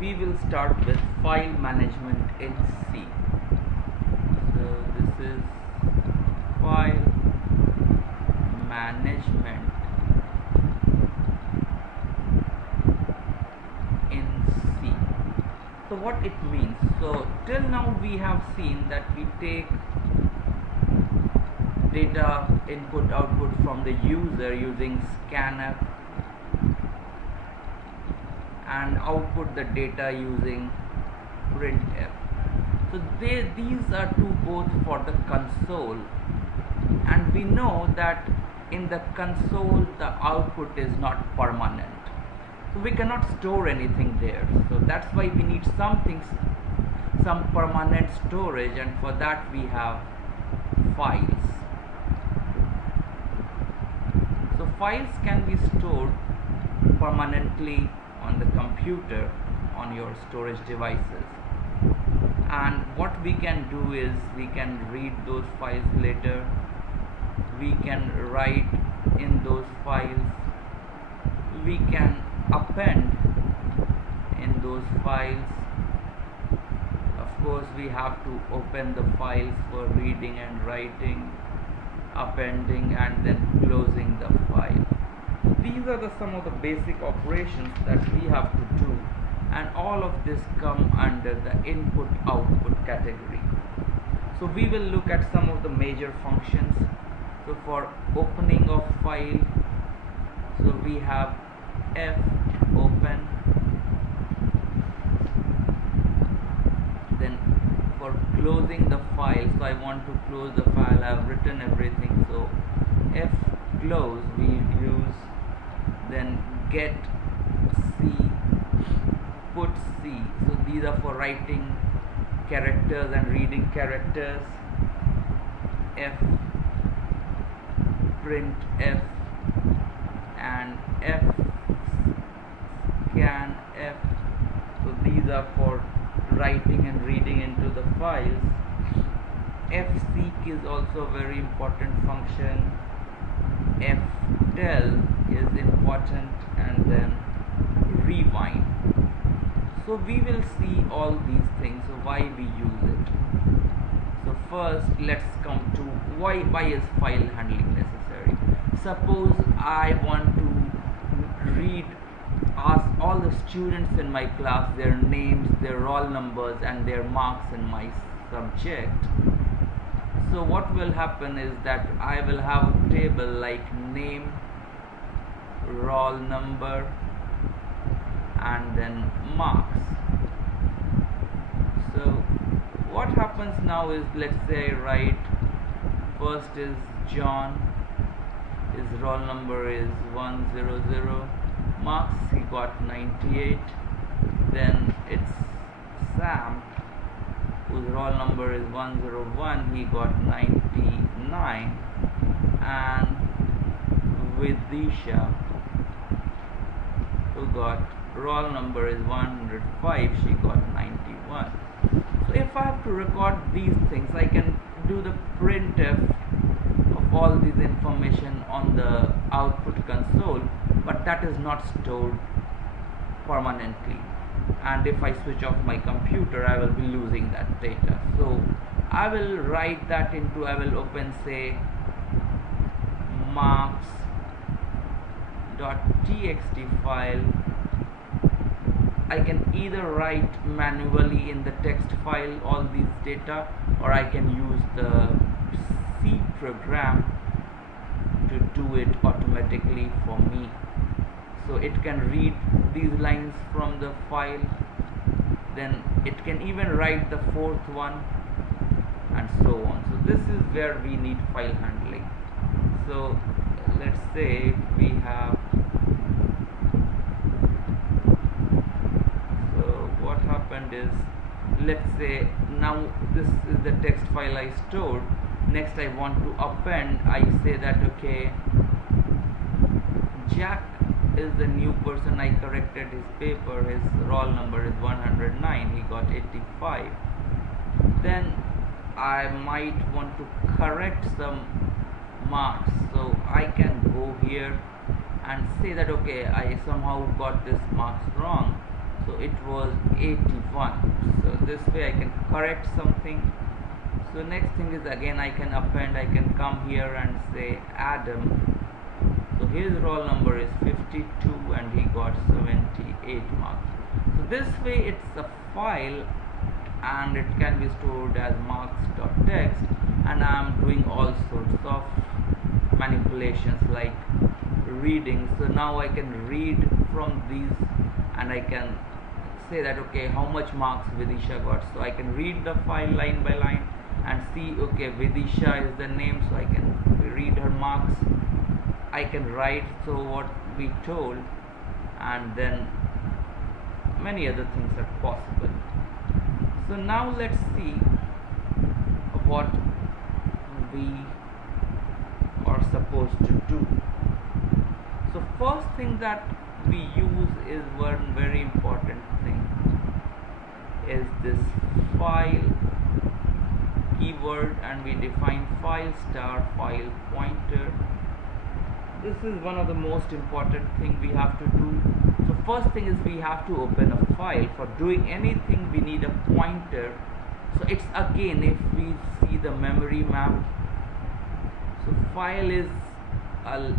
we will start with file management in C. So this is file management in C. So what it means, so till now we have seen that we take data input output from the user using scanf and output the data using printf. So these are two both for the console, and we know that in the console the output is not permanent, so we cannot store anything there. So that's why we need some permanent storage, and for that we have files. So files can be stored permanently on the computer, on your storage devices, and what we can do is we can read those files later, we can write in those files, we can append in those files. Of course we have to open the files for reading and writing, appending, and then closing the file. These are some of the basic operations that we have to do, and all of this come under the input output category. So we will look at some of the major functions. So for opening of file, so we have f open. Then for closing the file, so I want to close the file, I have written everything, so f close we use. Then get C, put C, so these are for writing characters and reading characters. F, print F, and F, scan F, so these are for writing and reading into the files. Fseek is also a very important function. Ftell is important, and then rewind. So we will see all these things, so why we use it. So first let's come to why is file handling necessary. Suppose I want to ask all the students in my class their names, their roll numbers, and their marks in my subject. So what will happen is that I will have a table like name, roll number, and then marks. So what happens now is, let's say I write first is John, his roll number is 100, marks he got 98. Then it's Sam, whose roll number is 101, he got 99, and Vidisha, who got roll number is 105, she got 91. So if I have to record these things, I can do the printf of all these information on the output console, but that is not stored permanently, and if I switch off my computer I will be losing that data. So I will write that into, I will open say marks.txt file. I can either write manually in the text file all these data, or I can use the C program to do it automatically for me. So it can read these lines from the file, then it can even write the fourth one, and so on. So this is where we need file handling. So let's say we have, so what happened is, let's say now this is the text file I stored. Next I want to append, I say that okay, Jack is the new person, I corrected his paper, his roll number is 109, he got 85. Then I might want to correct some marks, so I can go here and say that okay, I somehow got this marks wrong, so it was 81. So this way I can correct something. So next thing is, again I can append, I can come here and say Adam. So his roll number is 52 and he got 78 marks. So this way it's a file and it can be stored as marks.txt, and I am doing all sorts of manipulations like reading. So now I can read from these and I can say that okay, how much marks Vidisha got. So I can read the file line by line and see, okay, Vidisha is the name, so I can read her marks. I can write so what we told, and then many other things are possible. So now let's see what we are supposed to do. So first thing that we use is one very important thing, is this file keyword, and we define file star file pointer. This is one of the most important thing we have to do. So first thing is we have to open a file. For doing anything we need a pointer. So it's again, if we see the memory map, so file is a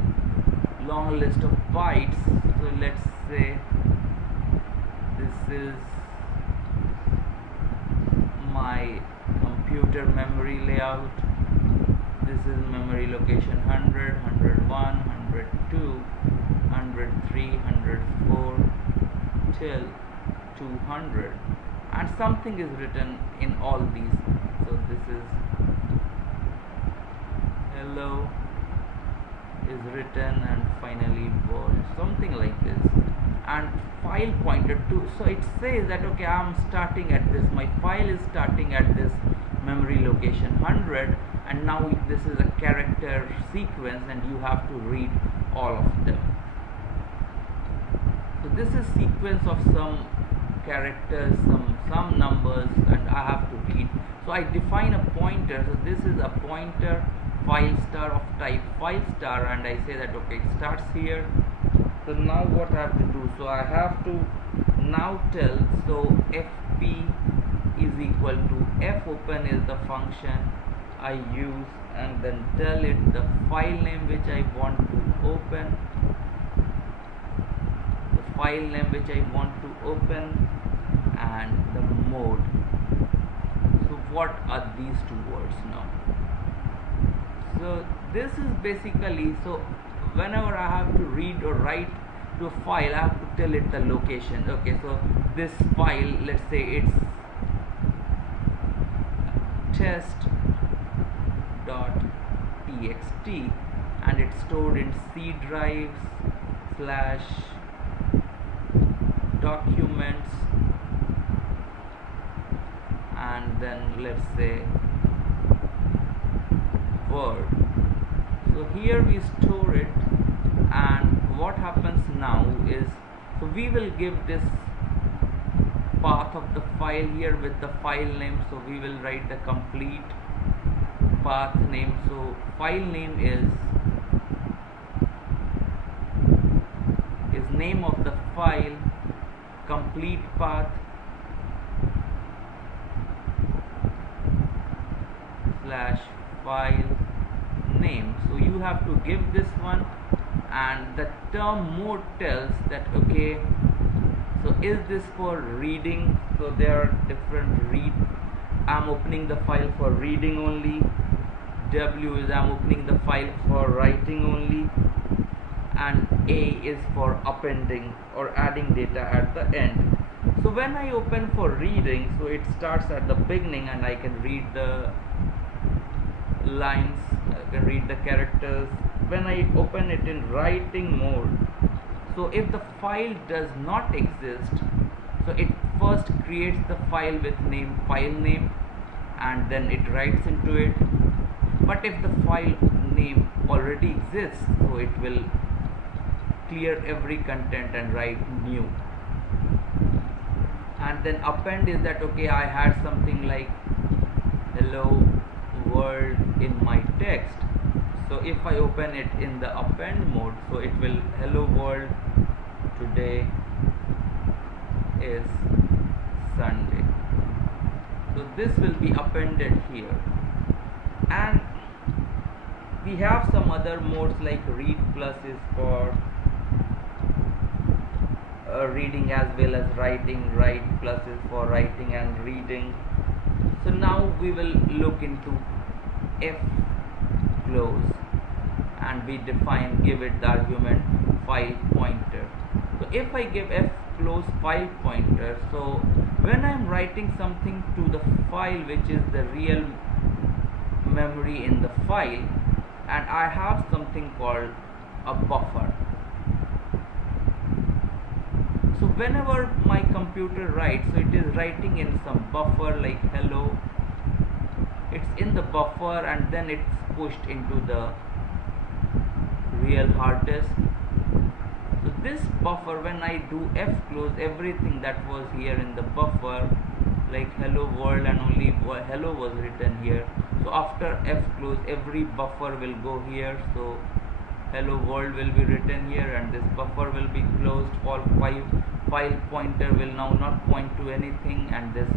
long list of bytes. So let's say this is my computer memory layout. This is memory location 100, 101, 102, 103, 104 till 200, and something is written in all these. So this is hello is written, and finally world, something like this, and file pointer too. So it says that okay, I'm starting at this, my file is starting at this memory location 100, and now this is a character sequence and you have to read all of them. So this is sequence of some characters, some numbers, and I have to read. So I define a pointer. So this is a pointer file star of type file star, and I say that okay, it starts here. So now what I have to do, so I have to now tell, so fp is equal to fopen is the function I use, and then tell it the file name which I want to open, the file name which I want to open, and the mode. So what are these two words now? So this is basically, so whenever I have to read or write to a file, I have to tell it the location. Okay, so this file, let's say it's test.txt and it's stored in C drives / documents, and then let's say Word. So here we store it, and what happens now is, so we will give this path of the file here with the file name. So we will write the complete path name. So file name is name of the file, complete path / file name. So you have to give this one, and the term mode tells that okay, so is this for reading? So there are different read. I'm opening the file for reading only. W is I'm opening the file for writing only, and A is for appending or adding data at the end. So when I open for reading, so it starts at the beginning and I can read the lines, I can read the characters. When I open it in writing mode, so if the file does not exist, so it first creates the file with name file name and then it writes into it. But if the file name already exists, so it will clear every content and write new. And then append is that okay, I had something like hello world in my text. So if I open it in the append mode, so it will hello world today is Sunday. So this will be appended here. And we have some other modes like read plus is for reading as well as writing, write plus is for writing and reading. So now we will look into f close, and we give it the argument file pointer. So if I give f close file pointer, so when I am writing something to the file which is the real memory in the file, and I have something called a buffer. So whenever my computer writes, so it is writing in some buffer like hello, it's in the buffer and then it's pushed into the real hard disk. So this buffer, when I do f close, everything that was here in the buffer like hello world and only hello was written here. So after f close, every buffer will go here. So hello world will be written here and this buffer will be closed. All file pointer will now not point to anything, and this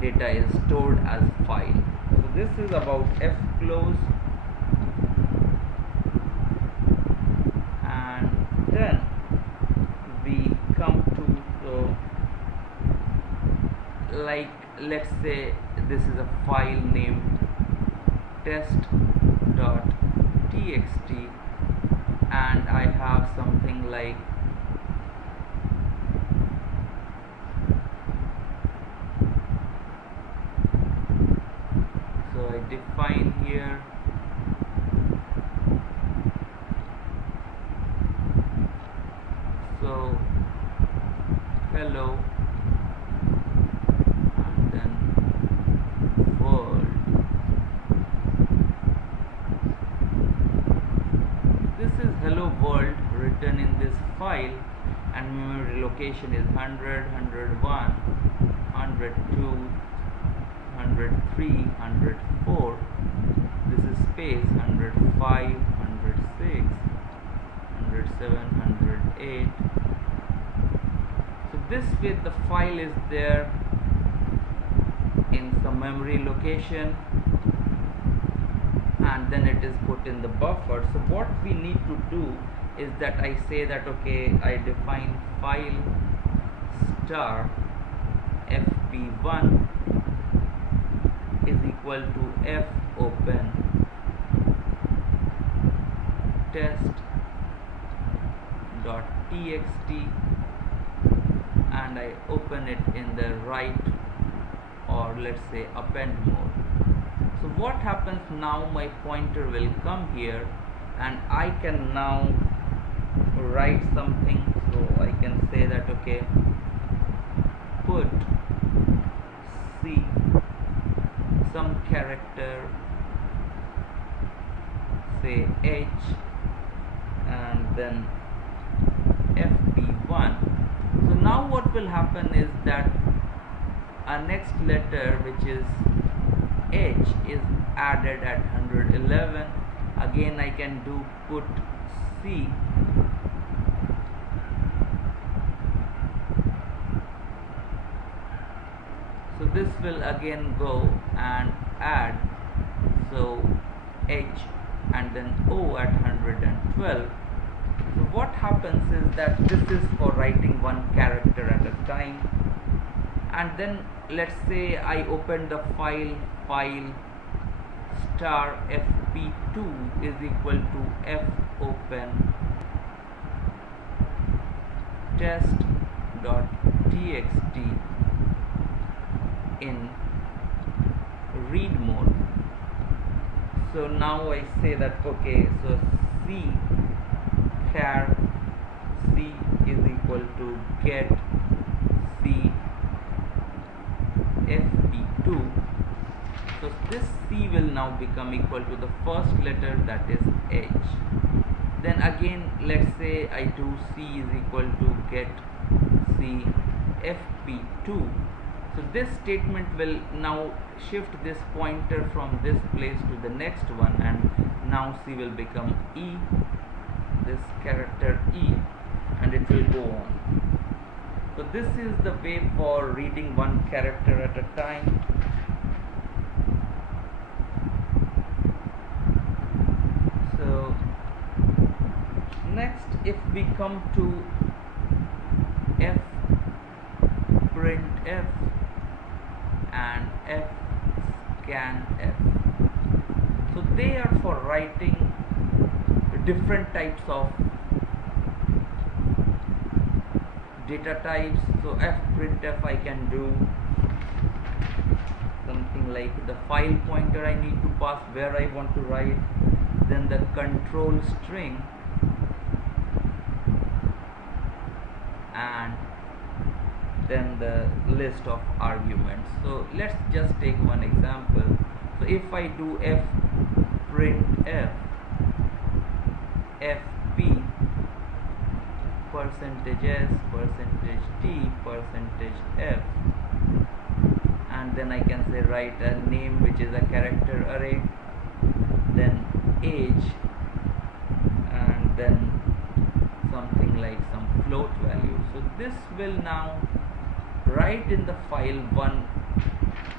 data is stored as file. So this is about f close. And then we come to, so like let's say this is a file named test.txt, and I have something like define here so hello and then world. This is hello world written in this file, and memory location is 100, 101, 102, 103, 104. This is space 105, 106, 107, 108. So this way the file is there in some memory location, and then it is put in the buffer. So what we need to do is that I say that okay, I define file star fp1 is equal to f open test.txt, and I open it in the write or let's say append mode. So what happens now, my pointer will come here and I can now write something. So I can say that okay, put C some character, say H, and then fp1. So now what will happen is that our next letter, which is H, is added at 111. Again I can do put C so this will again go and add, so H and then O at 112. So what happens is that this is for writing one character at a time. And then let's say I open the file star fp2 is equal to f open test.txt in read mode. So now I say that okay, so C char C is equal to get C fp2. So this C will now become equal to the first letter, that is H. Then again let's say I do C is equal to get C fp2. So this statement will now shift this pointer from this place to the next one, and now C will become E, this character E, and it will go on. So this is the way for reading one character at a time. So next, if we come to f print f and f scan f, so they are for writing different types of data types. So fprintf, I can do something like the file pointer I need to pass where I want to write, then the control string, and then the list of arguments. So let's just take one example. So if I do fprintf fp %s %t %f, and then I can say write a name which is a character array, then age, and then something like some float value. So this will now write in the file one,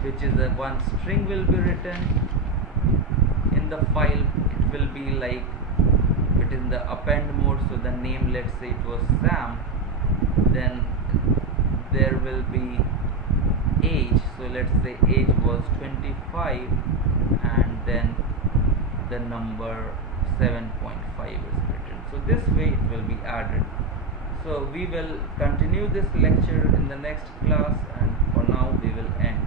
which is a one string will be written in the file. It will be like, it is in the append mode, so the name, let's say it was Sam, then there will be age, so let's say age was 25, and then the number 7.5 is written. So this way it will be added. So we will continue this lecture in the next class, and for now we will end.